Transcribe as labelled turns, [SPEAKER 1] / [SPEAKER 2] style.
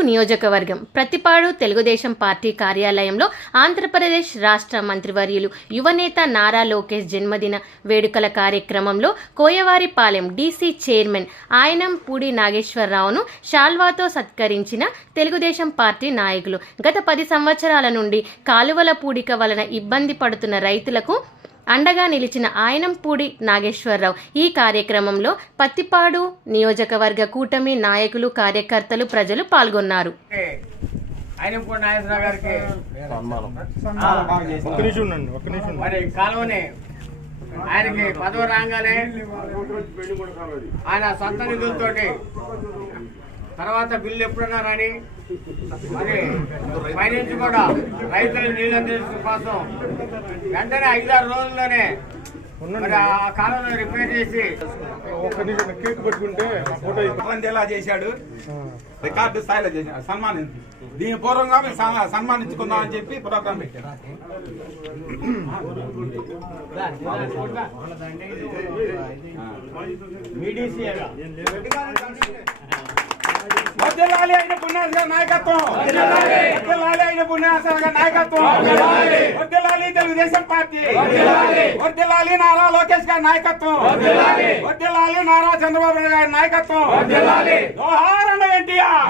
[SPEAKER 1] నియోజకవర్గం ప్రతిపాడు తెలుగుదేశం పార్టీ కార్యాలయంలో ఆంధ్రప్రదేశ్ రాష్ట్ర మంత్రివర్యులు యువనేత నారా లోకేష్ జన్మదిన వేడుకల కార్యక్రమంలో Koyavaripalem DC chairman Ayanampudi నాగేశ్వరరావును శాల్వాతో సత్కరించిన తెలుగుదేశం పార్టీ నాయకులు. గత పది సంవత్సరాల నుండి కాలువల పూడిక వలన ఇబ్బంది పడుతున్న రైతులకు అండగా నిలిచిన ఆయనంపూడి నాగేశ్వరరావు. ఈ కార్యక్రమంలో పత్తిపాడు నియోజకవర్గ కూటమి నాయకులు కార్యకర్తలు ప్రజలు పాల్గొన్నారు.
[SPEAKER 2] నాగేశ్వరరావు గారికి. మరి కాలువని ఆయనకి పదవి రాగానే ఆయన సొంత నిధులతోటి తర్వాత బిల్లు ఎప్పుడన్నా రాని? మరి పైనుంచి కూడా రైతుల నీళ్ళు అందించడం కోసం వెంటనే ఐదారు రోజుల్లోనే మరి ఆ కాలువను రిపేర్ చేసి
[SPEAKER 3] చేశాడు. రికార్డు స్థాయిలో చేశాడు. సన్మానం దీని పూర్వంగా మేము సన్మా- సన్మానించుకుందాం అని చెప్పి ప్రోగ్రాం పెట్టారు. వర్ధిల్లాలి అయిన పుణ్యాస నాయకత్వం. వర్ధిల్లాలి అయిన పుణ్యాస నాయకత్వం. వర్ధిల్లాలి తెలుగుదేశం పార్టీ. వర్ధిల్లాలి నారా లోకేష్ గారి నాయకత్వం. వర్ధిల్లాలి నారా చంద్రబాబు నాయుడు గారి నాయకత్వం. జోహార్ అన్న ఎన్టీఆర్.